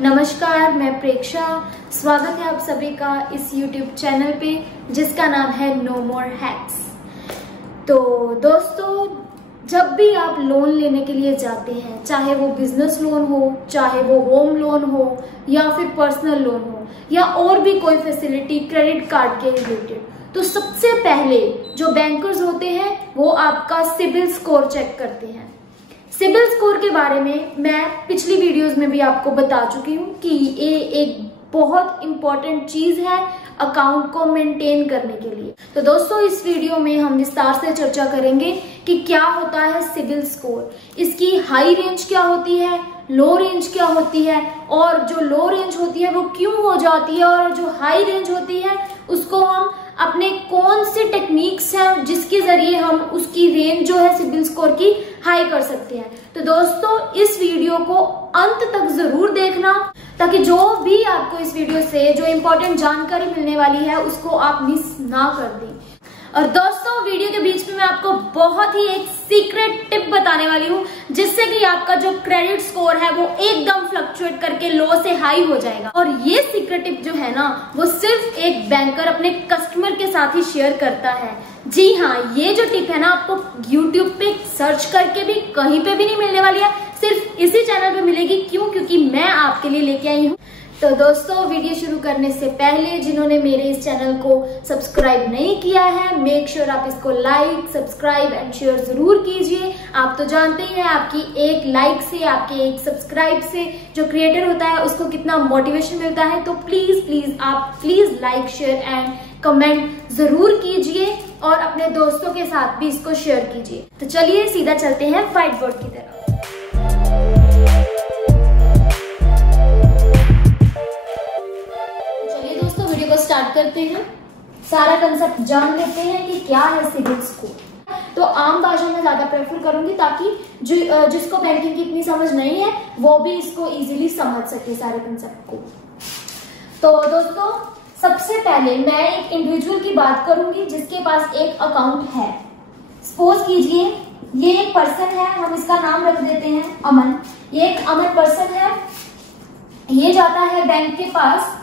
नमस्कार, मैं प्रेक्षा। स्वागत है आप सभी का इस YouTube चैनल पे जिसका नाम है नो मोर हैक्स। तो दोस्तों, जब भी आप लोन लेने के लिए जाते हैं, चाहे वो बिजनेस लोन हो, चाहे वो होम लोन हो या फिर पर्सनल लोन हो या और भी कोई फैसिलिटी क्रेडिट कार्ड के रिलेटेड, तो सबसे पहले जो बैंकर्स होते हैं वो आपका सिबिल स्कोर चेक करते हैं। सिबिल स्कोर के बारे में मैं पिछली वीडियोस में भी आपको बता चुकी हूँ कि ये एक बहुत इंपॉर्टेंट चीज है अकाउंट को मेंटेन करने के लिए। तो दोस्तों, इस वीडियो में हम विस्तार से चर्चा करेंगे कि क्या होता है सिबिल स्कोर, इसकी हाई रेंज क्या होती है, लो रेंज क्या होती है, और जो लो रेंज होती है वो क्यों हो जाती है, और जो हाई रेंज होती है उसको हम अपने कौन से टेक्निक्स हैं जिसके जरिए हम उसकी रेंज जो है सिबिल स्कोर की हाई कर सकते हैं। तो दोस्तों, इस वीडियो को अंत तक जरूर देखना ताकि जो भी आपको इस वीडियो से जो इम्पोर्टेंट जानकारी मिलने वाली है उसको आप मिस ना कर दें। और दोस्तों, वीडियो के बीच में मैं आपको बहुत ही एक सीक्रेट टिप बताने वाली हूँ जिससे कि आपका जो क्रेडिट स्कोर है वो एकदम फ्लक्चुएट करके लो से हाई हो जाएगा। और ये सीक्रेट टिप जो है ना, वो सिर्फ एक बैंकर अपने कस्टमर के साथ ही शेयर करता है। जी हाँ, ये जो टिप है ना, आपको YouTube पे सर्च करके भी कहीं पे भी नहीं मिलने वाली है, सिर्फ इसी चैनल पे मिलेगी। क्यों? क्योंकि मैं आपके लिए लेके आई हूँ। तो दोस्तों, वीडियो शुरू करने से पहले जिन्होंने मेरे इस चैनल को सब्सक्राइब नहीं किया है, मेक श्योर आप इसको लाइक, सब्सक्राइब एंड शेयर जरूर कीजिए। आप तो जानते ही हैं, आपकी एक लाइक से, आपके एक सब्सक्राइब से जो क्रिएटर होता है उसको कितना मोटिवेशन मिलता है। तो प्लीज आप लाइक, शेयर एंड कमेंट जरूर कीजिए और अपने दोस्तों के साथ भी इसको शेयर कीजिए। तो चलिए सीधा चलते हैं व्हाइट बोर्ड की तरफ। स्टार्ट करते हैं, सारा कंसेप्ट जान लेते हैं कि क्या है सिबिल स्कोर। तो आम भाषा में ज्यादा प्रेफर करूंगी ताकि जिसको बैंकिंग की इतनी समझ नहीं है वो भी इसको इजीली समझ सके सारे कंसेप्ट को। तो दोस्तों, सबसे पहले मैं एक इंडिविजुअल की बात करूंगी जिसके पास एक अकाउंट है। सपोज कीजिए ये एक पर्सन है, हम इसका नाम रख देते हैं अमन। ये एक अमन पर्सन है, ये जाता है बैंक के पास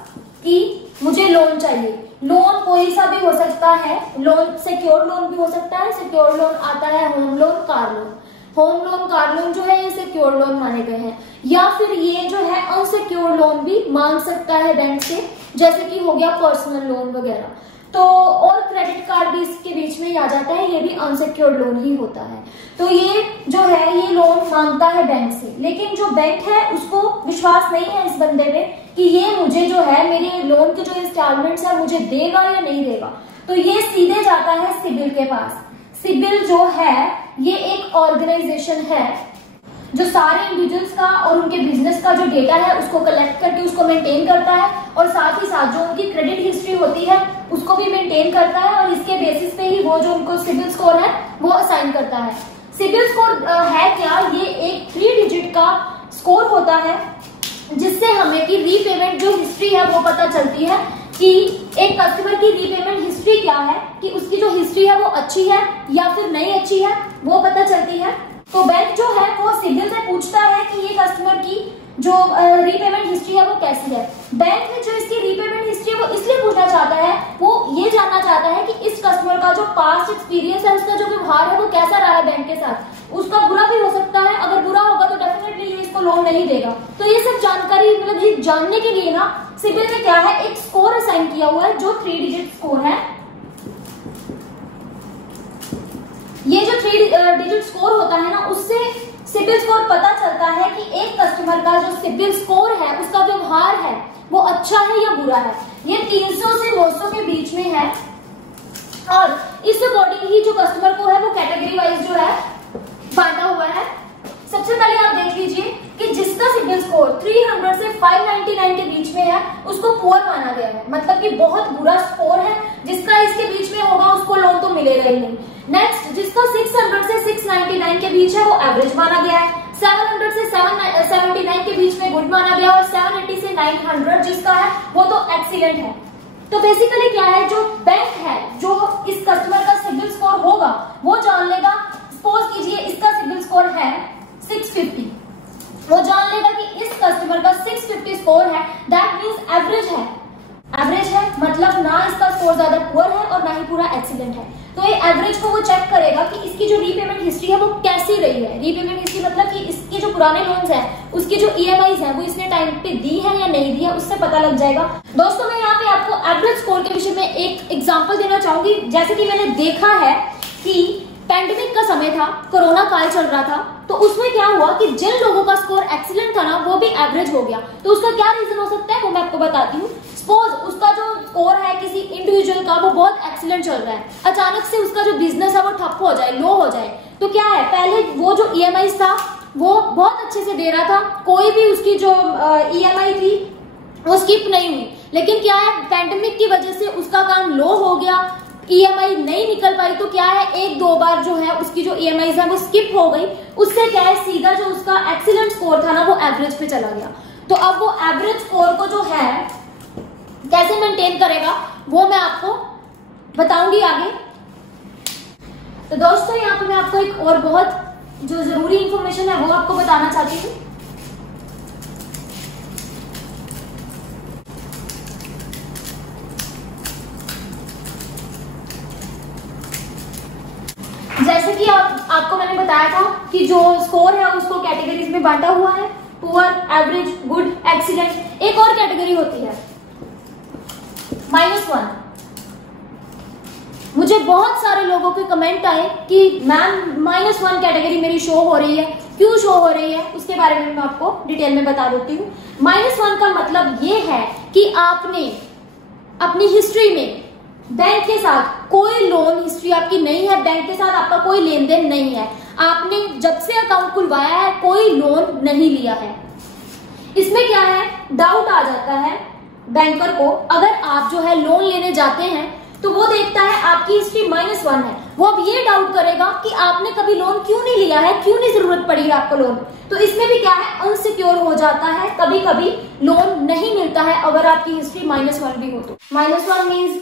कि मुझे लोन चाहिए। लोन कोई सा भी हो सकता है, लोन सिक्योर लोन भी हो सकता है। सिक्योर लोन आता है home loan, car loan. Home loan, car loan जो है ये सिक्योर लोन माने गए हैं। या फिर ये जो है अनसिक्योर लोन भी मांग सकता है बैंक से, जैसे कि हो गया पर्सनल लोन वगैरह। तो और क्रेडिट कार्ड भी इसके बीच में आ जाता है, ये भी अनसिक्योर्ड लोन ही होता है। तो ये जो है ये लोन मांगता है बैंक से, लेकिन जो बैंक है उसको विश्वास नहीं है इस बंदे पे कि ये मुझे जो है मेरे लोन के जो इंस्टॉलमेंट्स है मुझे देगा या नहीं देगा। तो ये सीधे जाता है सिबिल के पास। सिबिल जो है ये एक ऑर्गेनाइजेशन है जो सारे इंडिविजुअल्स का और उनके बिजनेस का जो डेटा है उसको कलेक्ट करके उसको मेंटेन करता है, और साथ ही साथ जो उनकी क्रेडिट हिस्ट्री होती है उसको भी मेंटेन करता है, और इसके बेसिस पे ही वो जो उनको सिबिल स्कोर है वो असाइन करता है। सिबिल स्कोर है क्या? ये एक 3 डिजिट का स्कोर होता है जिससे हमें की रीपेमेंट जो हिस्ट्री है वो पता चलती है कि एक कस्टमर की रीपेमेंट हिस्ट्री क्या है, कि उसकी जो हिस्ट्री है वो अच्छी है या फिर नहीं अच्छी है, वो पता चलती है। तो बैंक जो है वो सिबिल से पूछता है कि ये कस्टमर की जो रीपेमेंट हिस्ट्री है वो कैसी है। बैंक जो इसकी रीपेमेंट हिस्ट्री है वो इसलिए पूछना चाहता है, वो ये जानना चाहता है कि इस कस्टमर का जो पास्ट एक्सपीरियंस है, उसका जो व्यवहार है वो कैसा रहा है बैंक के साथ। उसका बुरा भी हो सकता है, अगर बुरा होगा तो डेफिनेटली ये इसको लोन नहीं देगा। तो ये सब जानकारी मतलब ये जानने के लिए ना सिबिल में क्या है, एक स्कोर असाइन किया हुआ है जो 3 डिजिट स्कोर है। ये जो 3 डिजिट स्कोर होता है ना, उससे सिबिल स्कोर पता चलता है कि एक कस्टमर का जो सिबिल स्कोर है उसका व्यवहार है वो अच्छा है या बुरा है। ये 300 से 900 के बीच में है, और इस अकॉर्डिंग ही जो कस्टमर को है वो कैटेगरी वाइज जो है बांटा हुआ है। सबसे पहले आप देख लीजिए कि जिसका सिबिल स्कोर 300 से 599 के बीच में है उसको पुअर माना गया है, मतलब कि बहुत बुरा स्कोर है। जिसका इसके बीच में होगा उसको लोन तो मिलेगा ही नहीं। नेक्स्ट, जिसका 600 से 699 के बीच है वो एवरेज माना गया है। 700 से 779 के बीच में गुड माना गया, और 780 से 900 जिसका है वो तो एक्सीलेंट है। तो बेसिकली क्या है, जो बैंक है जो इस कस्टमर का सिबिल स्कोर होगा वो जान लेगा। सपोज कीजिए इसका सिबिल स्कोर है 650, वो जान लेगा कि इस कस्टमर का 650 स्कोर है, दैट मीन्स एवरेज है। एवरेज है मतलब ना इसका स्कोर ज्यादा पुअर है और ना ही पूरा एक्सीलेंट है। तो ये एवरेज को वो चेक करेगा कि इसकी जो रीपेमेंट हिस्ट्री है वो कैसी रही है। रीपेमेंट हिस्ट्री मतलब कि इसके जो पुराने लोन्स हैं उसकी जो ईएमआईज है वो इसने टाइम पे दी है या नहीं दी है, उससे पता लग जाएगा। दोस्तों मैं यहाँ पे आपको एवरेज स्कोर के विषय में एक एग्जांपल देना चाहूंगी। जैसे कि मैंने देखा है कि पैंडेमिक का समय था, कोरोना काल चल रहा था, तो उसमें क्या हुआ कि जिन लोगों का स्कोर एक्सीलेंट था ना वो भी एवरेज हो गया। तो उसका क्या रीजन हो सकता है वो मैं आपको बताती हूँ। सपोज उसका जो स्कोर है किसी इंडिविजुअल का वो बहुत एक्सीलेंट चल रहा है, अचानक से उसका जो बिजनेस है वो ठप हो जाए, लो हो जाए, तो क्या है पहले वो जो ईएमआई था वो बहुत अच्छे से दे रहा था, कोई भी उसकी जो ईएमआई थी वो स्किप नहीं हुई। लेकिन क्या है पैंडेमिक की वजह से उसका काम लो हो गया, ईएमआई नहीं निकल पाई, तो क्या है एक दो बार जो है उसकी जो ईएमआई है वो स्किप हो गई। उससे क्या है सीधा जो उसका एक्सीलेंट स्कोर था ना वो एवरेज पे चला गया। तो अब वो एवरेज स्कोर को जो है कैसे मेंटेन करेगा वो मैं आपको बताऊंगी आगे। तो दोस्तों यहाँ पे मैं आपको एक और बहुत जो जरूरी इंफॉर्मेशन है वो आपको बताना चाहती हूँ। जैसे कि आपको मैंने बताया था कि जो स्कोर है उसको कैटेगरीज में बांटा हुआ है, पुअर, एवरेज, गुड, एक्सीलेंट। एक और कैटेगरी होती है -1। मुझे बहुत सारे लोगों के कमेंट आए कि मैम -1 कैटेगरी मेरी शो हो रही है, क्यों शो हो रही है, उसके बारे में मैं आपको डिटेल में बता देती हूँ। -1 का मतलब ये है कि आपने अपनी हिस्ट्री में बैंक के साथ कोई लोन हिस्ट्री आपकी नहीं है, बैंक के साथ आपका कोई लेन देन नहीं है, आपने जब से अकाउंट खुलवाया है कोई लोन नहीं लिया है। इसमें क्या है डाउट आ जाता है बैंकर को, अगर आप जो है लोन लेने जाते हैं तो वो देखता है आपकी हिस्ट्री -1 है, वो अब ये डाउट करेगा कि आपने कभी लोन क्यों नहीं लिया है, क्यों नहीं जरूरत पड़ी है आपको लोन। तो इसमें भी क्या है अनसिक्योर हो जाता है, कभी कभी लोन नहीं मिलता है अगर आपकी हिस्ट्री -1 भी हो तो। -1 मीन्स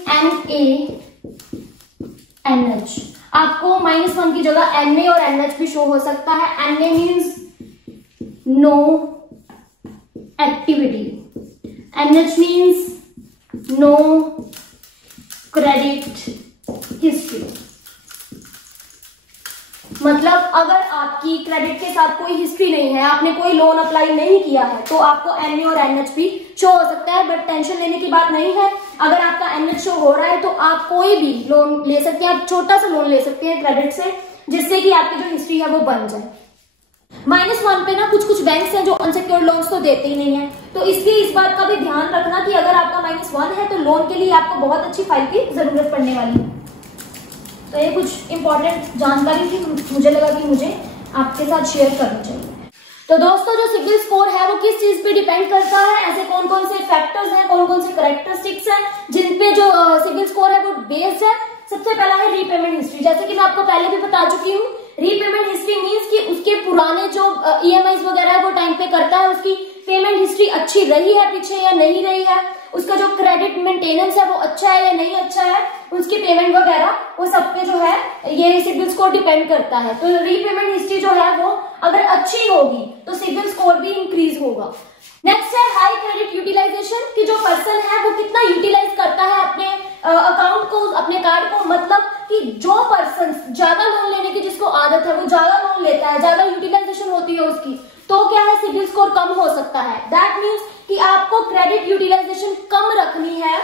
NaNH, आपको -1 की जगह Na और NH भी शो हो सकता है। Na means no activity, NH means no credit history. मतलब अगर आपकी क्रेडिट के साथ कोई हिस्ट्री नहीं है, आपने कोई लोन अप्लाई नहीं किया है, तो आपको Na और NH भी शो हो सकता है। बट टेंशन लेने की बात नहीं है, अगर आपका NH शो हो रहा है तो आप कोई भी लोन ले सकते हैं, आप छोटा सा लोन ले सकते हैं क्रेडिट से, जिससे कि आपकी जो हिस्ट्री है वो बन जाए। -1 पे ना कुछ बैंक्स हैं जो अनसिक्योर्ड लोन्स तो देते ही नहीं है, तो इसलिए इस बात का भी ध्यान रखना कि अगर आपका -1 है तो लोन के लिए आपको बहुत अच्छी फाइल की जरूरत पड़ने वाली है। तो ये कुछ इंपॉर्टेंट जानकारी थी, मुझे लगा कि मुझे आपके साथ शेयर करनी चाहिए। तो दोस्तों जो सिबिल स्कोर है वो किस चीज पे डिपेंड करता है, ऐसे कौन कौन से फैक्टर्स हैं, कौन कौन से कैरेक्टरिस्टिक्स हैं जिन पे जो सिबिल स्कोर है वो बेस्ड है। सबसे पहला है रीपेमेंट हिस्ट्री। जैसे कि मैं आपको पहले भी बता चुकी हूँ, रीपेमेंट हिस्ट्री मींस कि उसके पुराने जो ईएमआईज वगैरह है वो टाइम पे करता है, उसकी पेमेंट हिस्ट्री अच्छी रही है पीछे या नहीं रही है, उसका जो क्रेडिट मेंटेनेंस है वो अच्छा है या नहीं अच्छा है, उसकी पेमेंट वगैरह वो सब पे जो है ये सिबिल स्कोर डिपेंड करता है। तो रीपेमेंट हिस्ट्री जो है वो अगर अच्छी होगी तो सिबिल स्कोर भी इंक्रीज होगा। नेक्स्ट है हाई क्रेडिट यूटिलाइजेशन, कि जो पर्सन है वो कितना यूटिलाइज करता है अपने अकाउंट को, अपने कार्ड को। मतलब कि जो पर्सन ज्यादा लोन लेने की जिसको आदत है वो ज्यादा लोन लेता है, ज्यादा यूटिलाइजेशन होती है उसकी, तो क्या है सिबिल स्कोर कम हो सकता है। दैट मीन्स कि आपको क्रेडिट यूटिलाइजेशन कम रखनी है।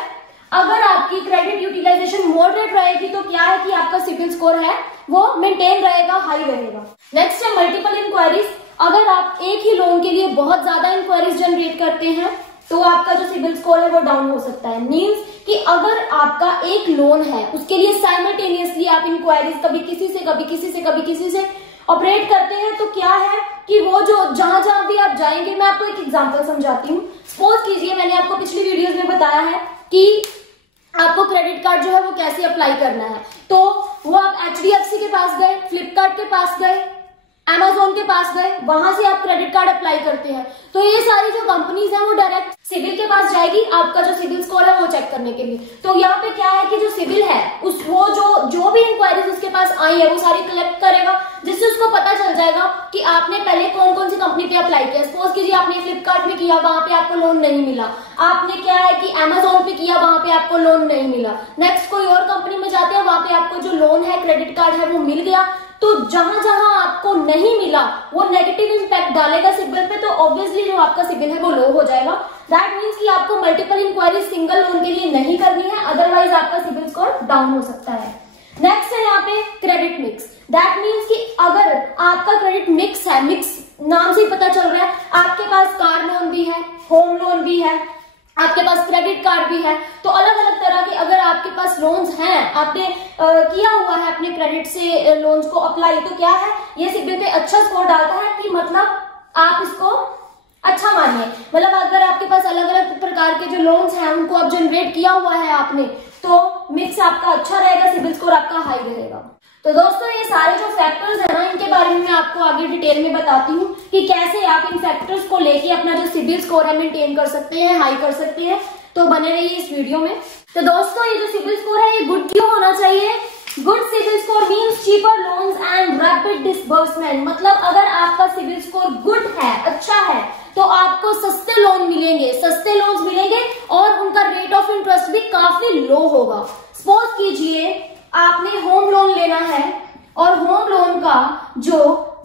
अगर आपकी क्रेडिट यूटिलाइजेशन मॉडरेट रहेगी तो क्या है कि आपका सिबिल स्कोर है वो मेंटेन रहेगा, हाई रहेगा। नेक्स्ट है मल्टीपल इंक्वायरीज। अगर आप एक ही लोन के लिए बहुत ज्यादा इंक्वायरीज जनरेट करते हैं तो आपका जो सिबिल स्कोर है वो डाउन हो सकता है। मींस कि अगर आपका एक लोन है उसके लिए साइमल्टेनियसली आप इंक्वायरीज कभी किसी से कभी किसी से कभी किसी से ऑपरेट करते हैं, तो क्या है कि वो जो जहां जहां भी आप जाएंगे, मैं आपको एक एग्जांपल समझाती हूँ। सपोज कीजिए मैंने आपको पिछली वीडियोस में बताया है कि आपको क्रेडिट कार्ड जो है वो कैसे अप्लाई करना है, तो वो आप HDFC के पास गए, फ्लिपकार्ट के पास गए, Amazon के पास गए, वहां से आप क्रेडिट कार्ड अप्लाई करते हैं, तो ये सारी जो कंपनीज हैं वो डायरेक्ट सिबिल के पास जाएगी आपका जो सिबिल स्कोर है वो चेक करने के लिए। तो यहाँ पे क्या है कि जो सिबिल है वो जो भी इंक्वायरीज उसके पास आई है वो सारी कलेक्ट करेगा, जिस जिससे उसको पता चल जाएगा कि आपने पहले कौन कौन सी कंपनी पे अप्लाई किया। सपोज कीजिए आपने फ्लिपकार्ट में किया, वहां पे आपको लोन नहीं मिला। आपने क्या है कि अमेजोन पे किया, वहां पे आपको लोन नहीं मिला। नेक्स्ट कोई और कंपनी में जाते हैं, वहां पे आपको जो लोन है, क्रेडिट कार्ड है, वो मिल गया। तो जहां जहां आपको नहीं मिला वो नेगेटिव इंपैक्ट डालेगा सिबिल पे, तो ऑब्वियसली जो आपका सिबिल है वो लो हो जाएगा। दैट मीन्स कि आपको मल्टीपल इंक्वायरी सिंगल लोन के लिए नहीं करनी है, अदरवाइज आपका सिबिल स्कोर डाउन हो सकता है। नेक्स्ट है यहाँ पे क्रेडिट मिक्स। दैट मीन्स कि अगर आपका क्रेडिट मिक्स है, मिक्स नाम से ही पता चल रहा है, आपके पास कार लोन भी है, होम लोन भी है, आपके पास क्रेडिट कार्ड भी है, तो अलग अलग तरह के अगर आपके पास लोन्स हैं, आपने किया हुआ है अपने क्रेडिट से लोन्स को अप्लाई, तो क्या है ये सिबिल पे अच्छा स्कोर डालता है कि मतलब आप इसको अच्छा मानिए। मतलब अगर आपके पास अलग अलग प्रकार के जो लोन्स हैं उनको आप जनरेट किया हुआ है आपने, तो मिक्स आपका अच्छा रहेगा, सिबिल स्कोर आपका हाई रहेगा। तो दोस्तों ये सारे जो फैक्टर्स है ना, इनके बारे में मैं आपको आगे डिटेल में बताती हूँ कि कैसे आप इन फैक्टर्स को लेके अपना जो सिबिल स्कोर है मेंटेन कर सकते हैं, हाई कर सकते हैं। तो बने रहिए इस वीडियो में। तो दोस्तों ये जो सिबिल स्कोर है ये गुड क्यों होना चाहिए? Good CIBIL score means cheaper loans and rapid disbursement. मतलब अगर आपका सिबिल स्कोर गुड है, अच्छा है, तो आपको सस्ते लोन मिलेंगे, सस्ते लोन्स मिलेंगे और उनका रेट ऑफ इंटरेस्ट भी काफी लो होगा। सपोज कीजिए आपने होम लोन लेना है और होम लोन का जो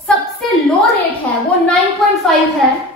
सबसे लो रेट है वो 9.5 है,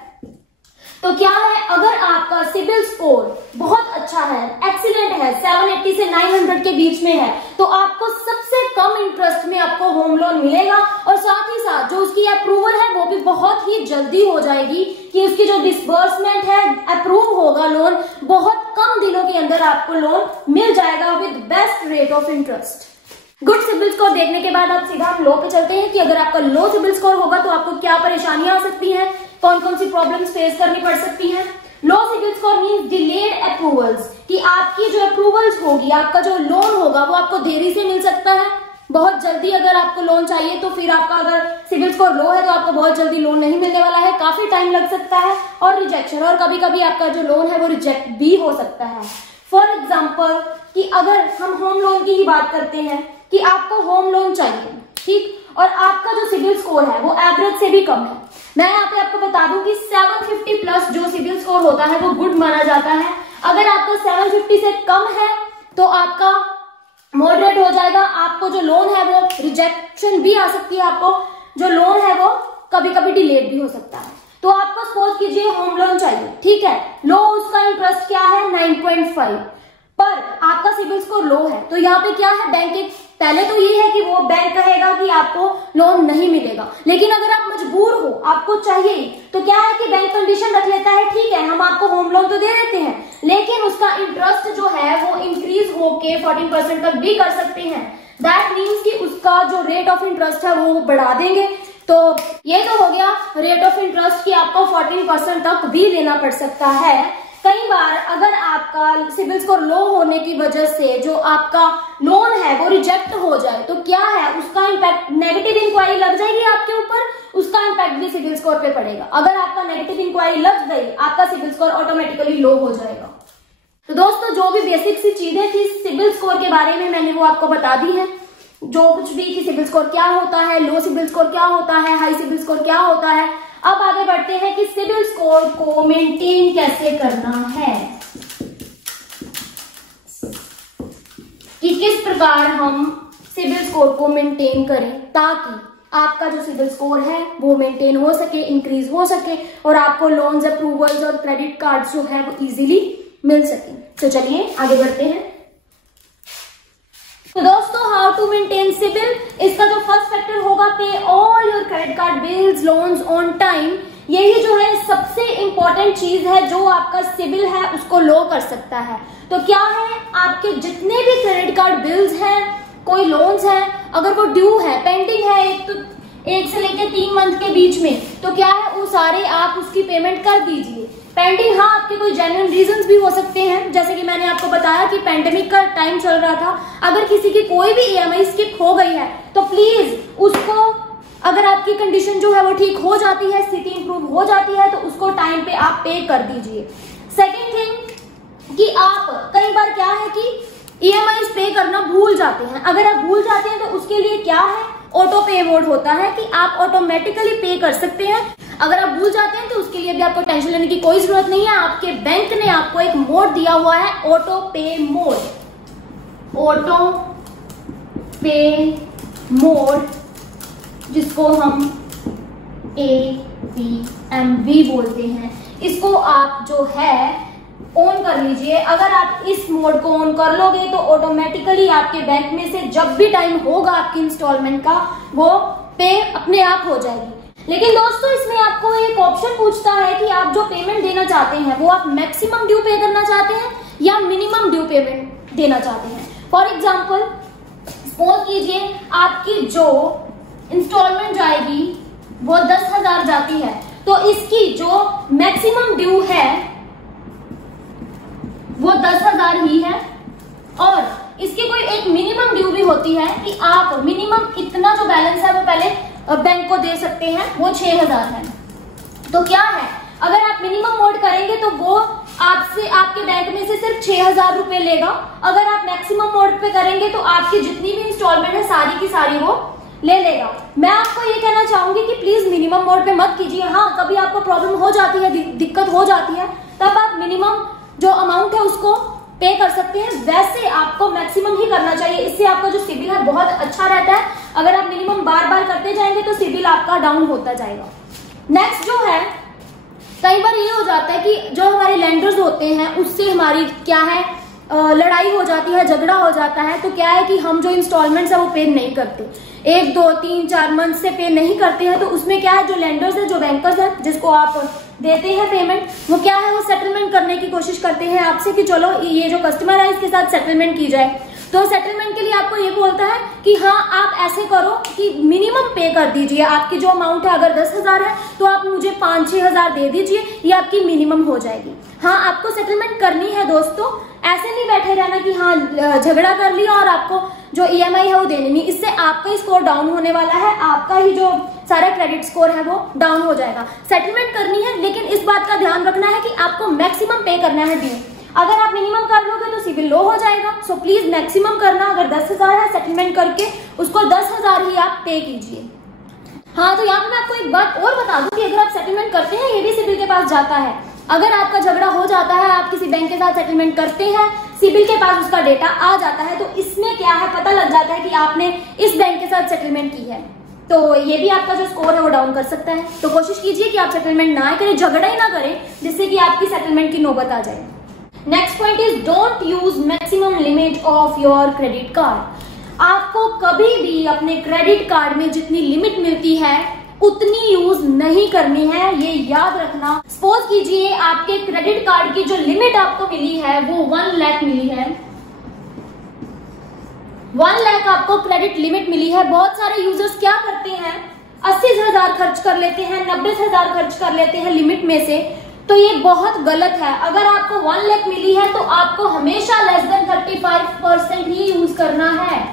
तो क्या है अगर आपका सिबिल स्कोर बहुत अच्छा है, एक्सीलेंट है, 780 से 900 के बीच में है, तो आपको सबसे कम इंटरेस्ट में आपको होम लोन मिलेगा और साथ ही साथ जो उसकी अप्रूवल है वो भी बहुत ही जल्दी हो जाएगी कि उसकी जो डिसबर्समेंट है, अप्रूव होगा लोन, बहुत कम दिनों के अंदर आपको लोन मिल जाएगा with best rate of interest. Good CIBIL score देखने के बाद आप सीधा हम लो पे चलते हैं कि अगर आपका लो सिबिल स्कोर होगा तो आपको क्या परेशानियां आ सकती हैं, कौन कौन सी प्रॉब्लम्स फेस करनी पड़ सकती हैं। Low CIBIL score means delayed approvals, कि आपकी जो अप्रूवल्स होगी, आपका जो लोन होगा वो आपको देरी से मिल सकता है। बहुत जल्दी अगर आपको लोन चाहिए तो फिर आपका अगर सिबिल स्कोर लो है तो आपको बहुत जल्दी लोन नहीं मिलने वाला है, काफी टाइम लग सकता है। और रिजेक्शन, और कभी कभी आपका जो लोन है वो रिजेक्ट भी हो सकता है। फॉर एग्जाम्पल कि अगर हम होम लोन की ही बात करते हैं कि आपको होम लोन चाहिए, ठीक, और आपका जो सिबिल स्कोर है वो एवरेज से भी कम है। मैं यहाँ पे आपको बता दूं कि 750 प्लस जो सिबिल स्कोर होता है वो गुड माना जाता है। अगर आपका 750 से कम है तो आपका मॉडरेट हो जाएगा, आपको जो लोन है वो रिजेक्शन भी आ सकती है, आपको जो लोन है वो कभी कभी डिलेड भी हो सकता है। तो आपको सपोज कीजिए होम लोन चाहिए, ठीक है, लो उसका इंटरेस्ट क्या है 9.5, पर आपका सिबिल स्कोर लो है, तो यहाँ पे क्या है, बैंक पहले तो ये है कि वो बैंक कहेगा कि आपको लोन नहीं मिलेगा, लेकिन अगर आप मजबूर हो, आपको चाहिए, तो क्या है कि बैंक कंडीशन रख लेता है, ठीक है हम आपको होम लोन तो दे देते हैं, लेकिन उसका इंटरेस्ट जो है वो इंक्रीज होके 14% तक भी कर सकते हैं। दैट मीन्स कि उसका जो रेट ऑफ इंटरेस्ट है वो बढ़ा देंगे। तो ये तो हो गया रेट ऑफ इंटरेस्ट की आपको 14% तक भी लेना पड़ सकता है। कई बार अगर आपका सिबिल स्कोर लो होने की वजह से जो आपका लोन है वो रिजेक्ट हो जाए तो क्या है उसका इम्पैक्ट, नेगेटिव इंक्वायरी लग जाएगी आपके ऊपर, उसका इम्पैक्ट भी सिबिल स्कोर पे पड़ेगा। अगर आपका नेगेटिव इंक्वायरी लग गई आपका सिबिल स्कोर ऑटोमेटिकली लो हो जाएगा। तो दोस्तों जो भी बेसिक सी चीजें थी सिबिल स्कोर के बारे में मैंने वो आपको बता दी है, जो कुछ भी कि सिबिल स्कोर क्या होता है, लो सिबिल स्कोर क्या होता है, हाई सिबिल स्कोर क्या होता है। अब आगे बढ़ते हैं कि सिबिल स्कोर को मेंटेन कैसे करना है, कि किस प्रकार हम सिबिल स्कोर को मेंटेन करें ताकि आपका जो सिबिल स्कोर है वो मेंटेन हो सके, इंक्रीज हो सके और आपको लोन्स, अप्रूवल्स और क्रेडिट कार्ड जो है वो इजीली मिल सके। तो चलिए आगे बढ़ते हैं। तो दोस्तों हाउ टू मेंटेन सिबिल, इसका जो फर्स्ट फैक्टर होगा पे all your credit card bills loans on time. यही जो है सबसे इंपॉर्टेंट चीज है जो आपका सिबिल है उसको लो कर सकता है। तो क्या है, आपके जितने भी क्रेडिट कार्ड बिल्स हैं, कोई लोन्स हैं, अगर वो ड्यू है, पेंडिंग है, एक से लेकर 3 मंथ के बीच में, तो क्या है वो सारे आप उसकी पेमेंट कर दीजिए। पेंडिंग, हाँ आपके कोई जेन्युइन रीजंस भी हो सकते हैं, जैसे कि मैंने आपको बताया कि पेंडेमिक का टाइम चल रहा था, अगर किसी की कोई भी ईएमआई स्किप हो गई है तो प्लीज उसको, अगर आपकी कंडीशन जो है वो ठीक हो जाती है, स्थिति इंप्रूव हो जाती है, तो उसको टाइम पे आप पे कर दीजिए। सेकेंड थिंग कि आप कई बार क्या है कि ईएमआई पे करना भूल जाते हैं, अगर आप भूल जाते हैं तो उसके लिए क्या है, ऑटो पे मोड होता है कि आप ऑटोमेटिकली पे कर सकते हैं। अगर आप भूल जाते हैं तो उसके लिए भी आपको टेंशन लेने की कोई जरूरत नहीं है। आपके बैंक ने आपको एक मोड दिया हुआ है, ऑटो पे मोड। ऑटो पे मोड, जिसको हम APMV बोलते हैं, इसको आप जो है ऑन कर लीजिए। अगर आप इस मोड को ऑन कर लोगे तो ऑटोमेटिकली आपके बैंक में से जब भी टाइम होगा आपकी इंस्टॉलमेंट का, वो पे अपने आप हो जाएगी। लेकिन दोस्तों, इसमें आपको एक ऑप्शन पूछता है कि आप जो पेमेंट देना चाहते हैं वो आप मैक्सिमम ड्यू पे करना चाहते हैं या मिनिमम ड्यू पेमेंट देना चाहते हैं। फॉर एग्जाम्पल, सपोज कीजिए आपकी जो इंस्टॉलमेंट जाएगी वो 10,000 जाती है, तो इसकी जो मैक्सिमम ड्यू है वो 10,000 ही है, और इसकी कोई एक मिनिमम ड्यू भी होती है कि आप मिनिमम इतना जो बैलेंस है वो पहले बैंक को दे सकते हैं, वो 6,000 है। तो क्या है, अगर आप मिनिमम मोड करेंगे तो वो आपसे आपके बैंक में से सिर्फ 6,000 रुपए लेगा। अगर आप मैक्सिमम मोड पे करेंगे तो आपकी जितनी भी इंस्टॉलमेंट है सारी की सारी वो ले लेगा। मैं आपको ये कहना चाहूंगी कि प्लीज मिनिमम मोड पे मत कीजिए। हाँ, कभी आपको प्रॉब्लम हो जाती है, दिक्कत हो जाती है, तब आप मिनिमम जो अमाउंट है उसको पे कर सकते हैं। वैसे आपको मैक्सिमम ही करना चाहिए, इससे आपका जो सिबिल है बहुत अच्छा रहता है। अगर आप मिनिमम बार बार करते जाएंगे तो सिबिल आपका डाउन होता जाएगा। नेक्स्ट जो है, कई बार ये हो जाता है कि जो हमारे लेंडर्स होते हैं उससे हमारी क्या है लड़ाई हो जाती है, झगड़ा हो जाता है। तो क्या है कि हम जो इंस्टॉलमेंट्स है वो पे नहीं करते, 1, 2, 3, 4 मंथ से पे नहीं करते हैं। तो उसमें क्या है, जो लेंडर्स है, जो बैंकर्स है, जिसको आप देते हैं पेमेंट, वो क्या है, वो सेटलमेंट करने की कोशिश करते हैं आपसे कि चलो ये जो कस्टमर है इसके साथ सेटलमेंट की जाए। तो सेटलमेंट के लिए आपको ये बोलता है कि हाँ, आप ऐसे करो कि मिनिमम पे कर दीजिए। आपकी जो अमाउंट है अगर 10,000 है तो आप मुझे 5-6 हजार दे दीजिए, ये आपकी मिनिमम हो जाएगी। हाँ, आपको सेटलमेंट करनी है दोस्तों, ऐसे नहीं बैठे रहना कि हाँ झगड़ा कर लिया और आपको जो EMI है वो देनी नहीं। इससे आपका ही स्कोर डाउन होने वाला है, आपका ही जो सारा क्रेडिट स्कोर है वो डाउन हो जाएगा। सेटलमेंट करनी है, लेकिन इस बात का ध्यान रखना है कि आपको मैक्सिमम पे करना है ड्यू। अगर आप मिनिमम कर लोगे तो सिबिल लो हो जाएगा। सो प्लीज मैक्सिमम करना। अगर 10,000 है, सेटलमेंट करके उसको 10,000 ही आप पे कीजिए। हाँ, तो यहाँ पे मैं आपको एक बात और बता दूं कि अगर आप सेटलमेंट करते हैं ये भी सिबिल के पास जाता है। अगर आपका झगड़ा हो जाता है, आप किसी बैंक के साथ सेटलमेंट करते हैं, सिबिल के पास उसका डेटा आ जाता है, तो इसमें क्या है, पता लग जाता है कि आपने इस बैंक के साथ सेटलमेंट की है, तो ये भी आपका जो स्कोर है वो डाउन कर सकता है। तो कोशिश कीजिए कि आप सेटलमेंट ना करें, झगड़ा ही ना करें, जिससे कि आपकी सेटलमेंट की नौबत आ जाए। Next point is don't use maximum limit of your credit card. आपको कभी भी अपने क्रेडिट कार्ड में जितनी लिमिट मिलती है उतनी यूज नहीं करनी है, ये याद रखना। सपोज कीजिए आपके क्रेडिट कार्ड की जो लिमिट आपको मिली है वो 1 लाख मिली है, 1 लाख आपको क्रेडिट लिमिट मिली है। बहुत सारे यूजर्स क्या करते हैं, 80,000 खर्च कर लेते हैं, 90,000 खर्च कर लेते हैं लिमिट में से। तो ये बहुत गलत है। अगर आपको 1 लाख मिली है तो आपको हमेशा लेस देन 35% ही यूज करना है।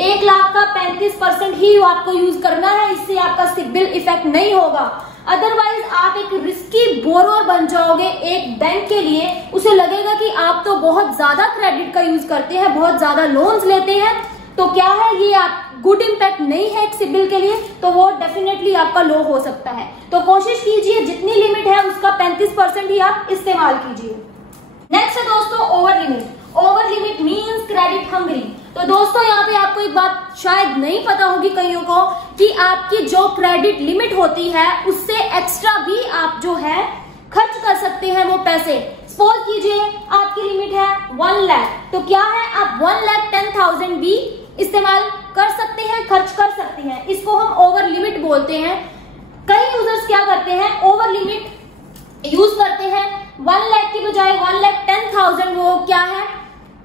1 लाख का 35% ही आपको यूज करना है, इससे आपका सिबिल इफेक्ट नहीं होगा। अदरवाइज आप एक रिस्की बोरोर बन जाओगे एक बैंक के लिए। उसे लगेगा कि आप तो बहुत ज्यादा क्रेडिट का यूज करते हैं, बहुत ज्यादा लोन्स लेते हैं, तो क्या है ये आप गुड इम्पैक्ट नहीं है एक सिबिल के लिए, तो वो डेफिनेटली आपका लो हो सकता है। तो कोशिश कीजिए जितनी लिमिट है उसका 35% ही आप इस्तेमाल कीजिए। नेक्स्ट है दोस्तों over limit. Over limit means credit hungry. तो दोस्तों यहाँ पे आपको एक बात शायद नहीं पता होगी कईयों को कि आपकी जो क्रेडिट लिमिट होती है उससे एक्स्ट्रा भी आप जो है खर्च कर सकते हैं वो पैसे। सपोज कीजिए आपकी लिमिट है 1 लाख, तो क्या है आप 1,10,000 भी इस्तेमाल कर सकते हैं, खर्च कर सकते हैं। इसको हम ओवर लिमिट बोलते हैं। कई यूजर्स क्या करते हैं, ओवर लिमिट यूज करते हैं, 1 लाख की बजाय 1,10,000 वो क्या है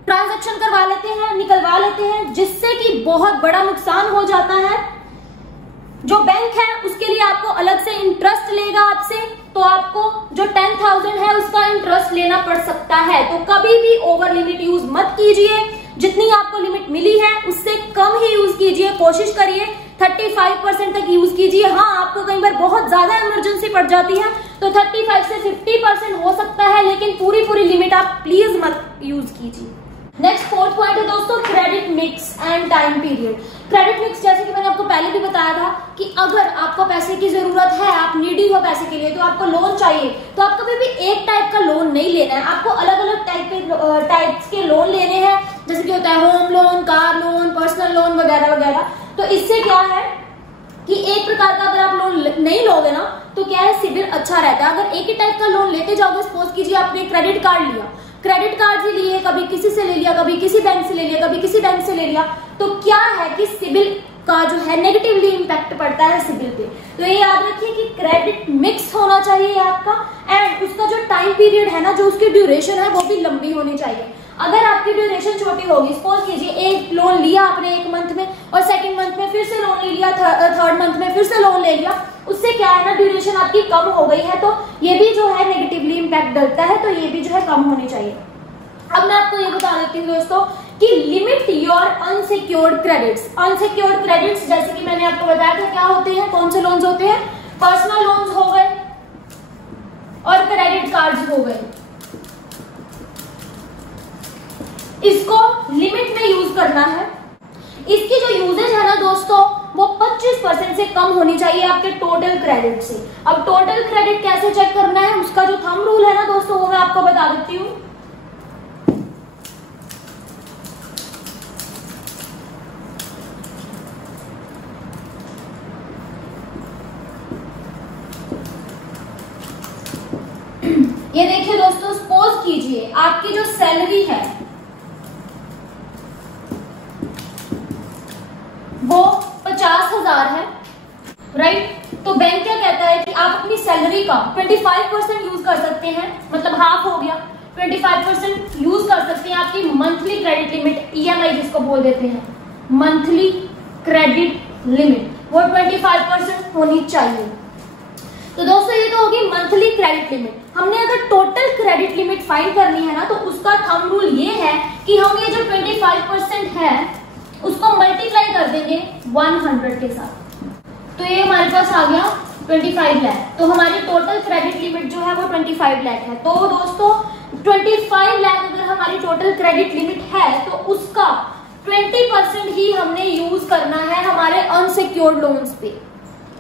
ट्रांजैक्शन करवा लेते हैं, निकलवा लेते हैं, जिससे कि बहुत बड़ा नुकसान हो जाता है। जो बैंक है उसके लिए आपको अलग से इंटरेस्ट लेगा आपसे, तो आपको जो 10,000 है उसका इंटरेस्ट लेना पड़ सकता है। तो कभी भी ओवर लिमिट यूज मत कीजिए। जितनी आपको लिमिट मिली है उससे कम ही यूज कीजिए। कोशिश करिए 35% तक यूज कीजिए। हाँ, आपको कई बार बहुत ज्यादा इमरजेंसी पड़ जाती है तो 35 से 50% हो सकता है, लेकिन पूरी लिमिट आप प्लीज मत यूज कीजिए। नेक्स्ट फोर्थ पॉइंट है दोस्तों credit mix and time period. Credit mix जैसे कि मैंने आपको पहले भी बताया था कि अगर आपको पैसे की जरूरत है, आप नीडी हो पैसे के लिए, तो आपको लोन चाहिए, तो आप कभी भी एक टाइप का लोन नहीं लेना है, आपको अलग अलग टाइप्स के लोन लेने हैं। जैसे कि होता है home loan, car loan, personal loan वगैरह वगैरह। तो इससे क्या है कि एक प्रकार का अगर आप लोन नहीं लोगे ना तो क्या है, सिबिल अच्छा रहता है। अगर एक ही टाइप का लोन लेते जाओगे, सपोज कीजिए आपने क्रेडिट कार्ड लिया, क्रेडिट कार्ड भी लिए, कभी किसी से ले लिया, कभी किसी बैंक से ले लिया, कभी किसी बैंक से ले लिया, तो क्या है कि सिबिल का जो है नेगेटिवली इम्पैक्ट पड़ता है सिबिल पे। तो ये याद रखिए कि क्रेडिट मिक्स होना चाहिए आपका, एंड उसका जो टाइम पीरियड है ना, जो उसकी ड्यूरेशन है वो भी लंबी होनी चाहिए। अगर आपकी ड्यूरेशन छोटी होगी, सपोज कीजिए एक लोन लिया आपने एक मंथ में और सेकंड मंथ में फिर से लोन ले लिया, थर्ड मंथ में फिर से लोन ले लिया, उससे क्या है ना, ड्यूरेशन आपकी कम हो गई है, तो ये भी जो है नेगेटिवली इम्पैक्ट डलता है, तो ये भी जो है कम होनी चाहिए। अब मैं आपको ये बता देती हूँ दोस्तों कि limit your unsecured credits. Unsecured credits जैसे कि मैंने आपको बताया था क्या होते हैं, कौन से लोन्स होते हैं, पर्सनल लोन्स हो गए और क्रेडिट कार्ड्स हो गए। इसको लिमिट में यूज करना है। इसकी जो यूजेज है ना दोस्तों, वो 25% से कम होनी चाहिए आपके टोटल क्रेडिट से। अब टोटल क्रेडिट कैसे चेक करना है, उसका जो थंब रूल है ना दोस्तों, वो मैं आपको बता देती हूँ। ये देखिए दोस्तों, सपोज कीजिए आपकी जो सैलरी है वो 50,000 है, राइट। तो बैंक क्या कहता है कि आप अपनी सैलरी का 25% यूज कर सकते हैं, मतलब हाफ हो गया, 25% यूज कर सकते हैं आपकी मंथली क्रेडिट लिमिट, ईएमआई जिसको बोल देते हैं, मंथली क्रेडिट लिमिट, वो 25% होनी चाहिए। तो दोस्तों ये तो होगी मंथली क्रेडिट लिमिट। हमने अगर टोटल क्रेडिट लिमिट फाइंड करनी है ना, तो उसका थंब रूल ये है कि हम ये जो 25% है उसको मल्टीप्लाई कर देंगे 100 के साथ, तो ये हमारे पास आ गया 25 लाख। तो हमारी टोटल क्रेडिट लिमिट जो है वो 25 लाख है। तो दोस्तों 25 लाख अगर हमारी टोटल क्रेडिट लिमिट है तो उसका 20% ही हमने यूज करना है हमारे अनसिक्योर्ड लोन्स पे,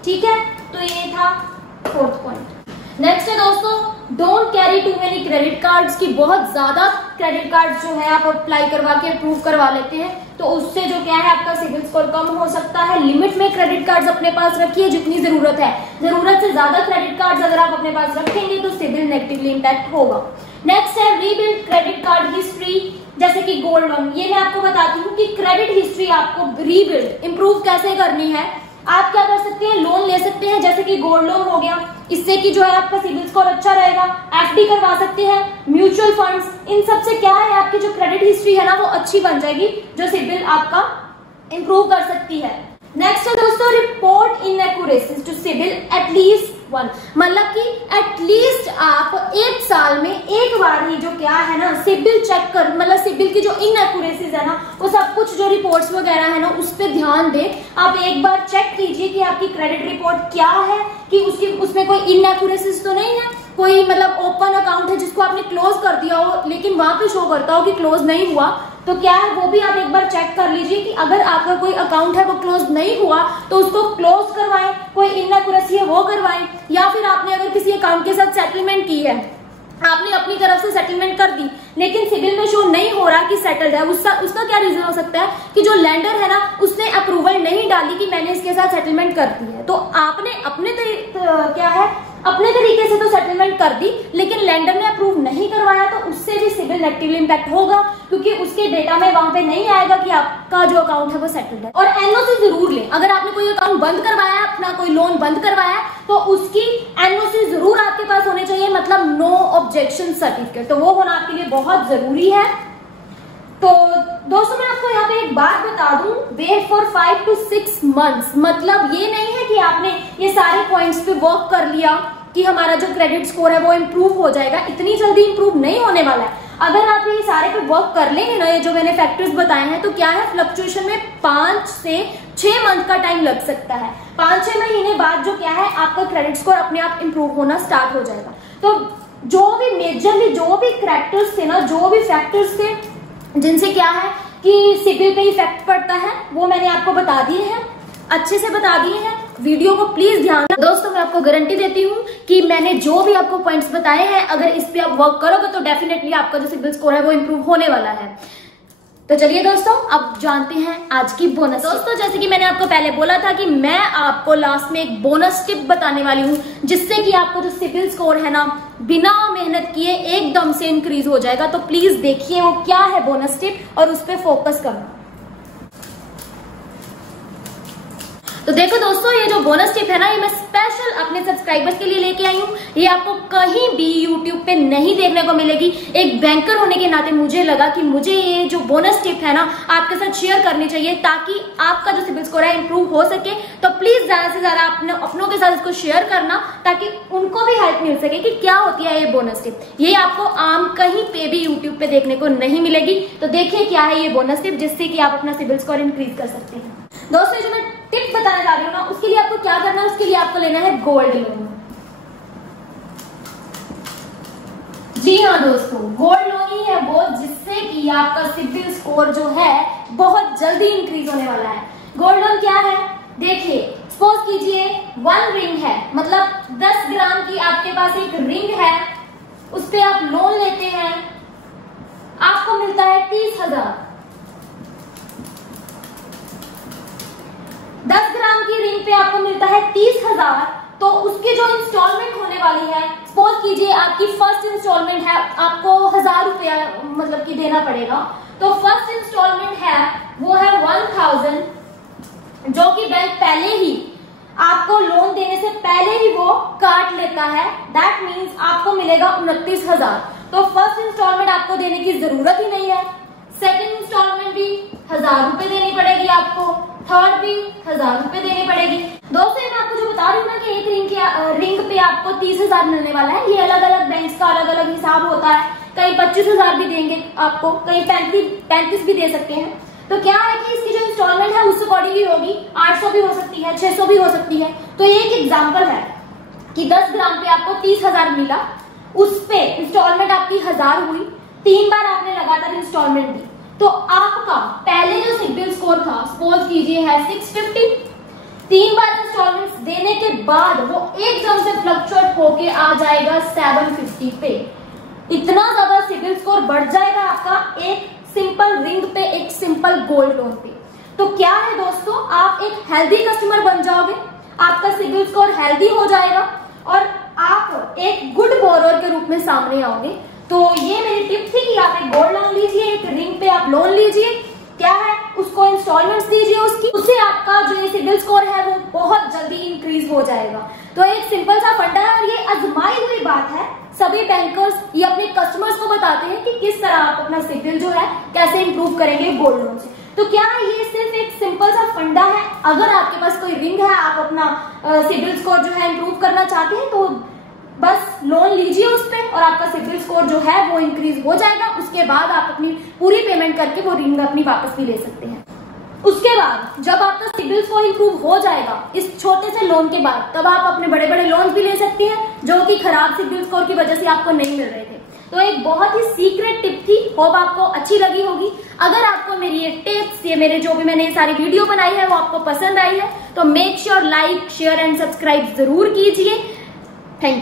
ठीक है। तो ये था फोर्थ पॉइंट। नेक्स्ट है दोस्तों, don't carry too many credit cards. की बहुत ज्यादा क्रेडिट कार्ड जो है आप अप्लाई करवा के अप्रूव करवा लेते हैं, तो उससे जो क्या है आपका सिबिल स्कोर कम हो सकता है। लिमिट में क्रेडिट कार्ड्स अपने पास रखिए जितनी जरूरत है, जरूरत से ज्यादा क्रेडिट कार्ड्स अगर आप अपने पास रखेंगे तो सिबिल नेगेटिवली इम्पैक्ट होगा। नेक्स्ट है रीबिल्ड क्रेडिट कार्ड हिस्ट्री, जैसे कि गोल्ड लोन। ये मैं आपको बताती हूँ कि क्रेडिट हिस्ट्री आपको रीबिल्ड इंप्रूव कैसे करनी है। आप क्या कर सकते हैं, लोन ले सकते हैं, जैसे कि गोल्ड लोन हो गया, इससे कि जो है आपका सिबिल स्कोर अच्छा रहेगा। एफडी करवा सकते हैं, म्यूचुअल फंड्स, इन सब से क्या है आपकी जो क्रेडिट हिस्ट्री है ना वो अच्छी बन जाएगी, जो सिबिल आपका इंप्रूव कर सकती है। नेक्स्ट है दोस्तों, report inaccuracies to CIBIL at least 1, मतलब कि एटलीस्ट आप एक साल में एक बार ही जो क्या है ना सिबिल चेक कर, मतलब सिबिल की जो इनएक्यूरेसीज है ना वो सब कुछ जो रिपोर्ट्स वगैरह है ना उस पर ध्यान दें। आप एक बार चेक कीजिए कि आपकी क्रेडिट रिपोर्ट क्या है, कि उसमें कोई इनएक्यूरेसीज तो नहीं है, कोई मतलब ओपन अकाउंट है जिसको आपने क्लोज कर दिया हो लेकिन वहां पे शो करता हो कि क्लोज नहीं हुआ, तो क्या है वो भी आप एक बार चेक कर लीजिए कि अगर आपका कोई अकाउंट है वो क्लोज नहीं हुआ तो उसको क्लोज करवाएं, कोई इनएक्यूरेसी है वो करवाएं, या फिर आपने अगर किसी अकाउंट के साथ सेटलमेंट की है, आपने अपनी तरफ से सेटलमेंट कर दी लेकिन सिबिल में शो नहीं हो रहा कि सेटल्ड है, उसका क्या रीजन हो सकता है कि जो लेंडर है ना उसने अप्रूवल नहीं डाली कि मैंने इसके साथ सेटलमेंट कर दी है। तो आपने अपने तरीके से तो सेटलमेंट कर दी लेकिन लेंडर ने अप्रूव नहीं करवाया, तो उससे भी सिबिल नेगेटिवली इम्पैक्ट होगा क्योंकि उसके डेटा में वहां पे नहीं आएगा कि आपका जो अकाउंट है वो सेटल्ड है। और एनओसी जरूर लें, अगर आपने कोई अकाउंट बंद करवाया है, अपना कोई लोन बंद करवाया है, तो उसकी एनओसी जरूर आपके पास होने चाहिए, मतलब नो ऑब्जेक्शन सर्टिफिकेट, तो वो होना आपके लिए बहुत जरूरी है। तो दोस्तों मैं आपको यहाँ पे एक बात बता दूं, वेट फॉर 5 to 6 months, मतलब ये नहीं है कि आपने ये सारे पॉइंट्स पे वर्क कर लिया कि हमारा जो क्रेडिट स्कोर है वो इम्प्रूव हो जाएगा, इतनी जल्दी इम्प्रूव नहीं होने वाला है। अगर आप ये सारे पे वर्क कर लेंगे ना, ये जो मैंने फैक्टर्स बताए हैं, तो क्या है फ्लक्चुएशन में 5 से 6 मंथ का टाइम लग सकता है। 5-6 महीने बाद जो क्या है आपका क्रेडिट स्कोर अपने आप इम्प्रूव होना स्टार्ट हो जाएगा। तो जो भी मेजरली जो भी करैक्टर्स थे ना, जो भी फैक्टर्स थे जिनसे क्या है कि सिबिल पे इफेक्ट पड़ता है, वो मैंने आपको बता दिए हैं, अच्छे से बता दिए हैं। वीडियो को प्लीज ध्यान दोस्तों, मैं आपको गारंटी देती हूँ कि मैंने जो भी आपको पॉइंट्स बताए हैं, अगर इस पे आप वर्क करोगे तो डेफिनेटली आपका जो सिबिल स्कोर है वो इम्प्रूव होने वाला है। तो चलिए दोस्तों, अब जानते हैं आज की बोनस। दोस्तों, जैसे कि मैंने आपको पहले बोला था कि मैं आपको लास्ट में एक बोनस टिप बताने वाली हूँ, जिससे कि आपको जो सिबिल स्कोर है ना, बिना मेहनत किए एकदम से इंक्रीज हो जाएगा। तो प्लीज देखिए वो क्या है बोनस टिप और उस पर फोकस करना। तो देखो दोस्तों, ये जो बोनस टिप है ना, ये मैं स्पेशल अपने सब्सक्राइबर्स के लिए लेके आई हूँ। ये आपको कहीं भी यूट्यूब पे नहीं देखने को मिलेगी। एक बैंकर होने के नाते मुझे लगा कि मुझे ये जो बोनस टिप है ना, आपके साथ शेयर करनी चाहिए, ताकि आपका जो सिबिल स्कोर है इंप्रूव हो सके। तो प्लीज ज्यादा से ज्यादा अपनों के साथ इसको शेयर करना, ताकि उनको भी हेल्प मिल सके कि क्या होती है ये बोनस टिप। ये आपको आम कहीं पे भी यूट्यूब पे देखने को नहीं मिलेगी। तो देखिए क्या है ये बोनस टिप, जिससे कि आप अपना सिबिल स्कोर इंक्रीज कर सकते हैं। दोस्तों, जो मैं टिप बताने जा रही हूँ ना, उसके लिए आपको क्या करना है, उसके लिए आपको लेना है गोल्ड लोन। जी हाँ दोस्तों, गोल्ड लोन ही है वो जिससे कि आपका सिबिल स्कोर जो है बहुत जल्दी इंक्रीज होने वाला है। गोल्ड लोन क्या है, देखिए सपोज कीजिए 1 रिंग है, मतलब 10 ग्राम की आपके पास एक रिंग है, उस पे आप लोन लेते हैं, आपको मिलता है 30,000। 10 ग्राम की रिंग पे आपको मिलता है 30,000। तो उसकी जो इंस्टॉलमेंट होने वाली है, सपोज कीजिए आपकी फर्स्ट इंस्टॉलमेंट है, आपको 1,000 रुपया मतलब कि देना पड़ेगा। तो फर्स्ट इंस्टॉलमेंट है वो है 1,000, जो कि बैंक पहले ही आपको लोन देने से पहले ही वो काट लेता है। दैट मीन्स आपको मिलेगा 29,000। तो फर्स्ट इंस्टॉलमेंट आपको देने की जरूरत ही नहीं है। सेकेंड इंस्टॉलमेंट भी 1,000 रुपए देनी पड़ेगी आपको, थर्ड भी 1,000 रुपए देनी पड़ेगी। दोस्तों, मैं आपको जो बता रही हूँ ना कि एक रिंग पे आपको 30,000 मिलने वाला है। ये अलग अलग बैंक का अलग अलग हिसाब होता है, कहीं 25,000 भी देंगे आपको, कहीं 35 भी दे सकते हैं। तो क्या है कि इसकी जो इंस्टॉलमेंट है उस अकॉर्डिंग ही होगी, 800 भी हो सकती है, 600 भी हो सकती है। तो ये एक एग्जाम्पल है कि 10 ग्राम पे आपको 30,000 मिला, उस पे इंस्टॉलमेंट आपकी 1,000 हुई, 3 बार आपने लगातार इंस्टॉलमेंट दी, तो आपका पहले जो सिबिल स्कोर था, सपोज कीजिए है 650, 3 बार इंस्टॉलमेंट देने के बाद वो एकदम से फ्लक्चुएट होके आ जाएगा 750 पे। इतना ज्यादा सिबिल स्कोर बढ़ जाएगा आपका एक सिंपल रिंग पे, एक सिंपल गोल्ड लोन पे। तो क्या है दोस्तों, आप एक हेल्दी कस्टमर बन जाओगे, आपका सिबिल स्कोर हेल्दी हो जाएगा और आप एक गुड बोरोअर के रूप में सामने आओगे। तो ये मेरी टिप थी कि आप एक गोल्ड लोन लीजिए, एक रिंग पे आप लोन लीजिए, क्या है उसको इंस्टॉलमेंट्स दीजिए उसकी, उससे आपका जो ये सिबिल स्कोर है वो बहुत जल्दी इंक्रीज हो जाएगा। तो एक सिंपल सा फंडा है और ये आजमाई हुई बात है। सभी बैंकर्स ये अपने कस्टमर्स को बताते हैं कि किस तरह आप अपना सिबिल जो है कैसे इंप्रूव करेंगे गोल्ड लोन से। तो क्या है, ये सिर्फ एक सिंपल सा फंडा है। अगर आपके पास कोई रिंग है, आप अपना सिबिल स्कोर जो है इंप्रूव करना चाहते हैं, तो बस लोन लीजिए उस पे और आपका सिबिल स्कोर जो है वो इंक्रीज हो जाएगा। उसके बाद आप अपनी पूरी पेमेंट करके वो रिंग अपनी वापस भी ले सकते हैं। उसके बाद जब आपका सिबिल स्कोर इंप्रूव हो जाएगा इस छोटे से लोन के बाद, तब आप अपने बड़े बड़े लोन भी ले सकती हैं, जो कि खराब सिबिल स्कोर की वजह से आपको नहीं मिल रहे थे। तो एक बहुत ही सीक्रेट टिप थी, होप आपको अच्छी लगी होगी। अगर आपको मेरी ये टिप्स, ये मेरे जो भी मैंने ये सारी वीडियो बनाई है वो आपको पसंद आई है, तो make sure like, share and subscribe जरूर कीजिए। Thank you.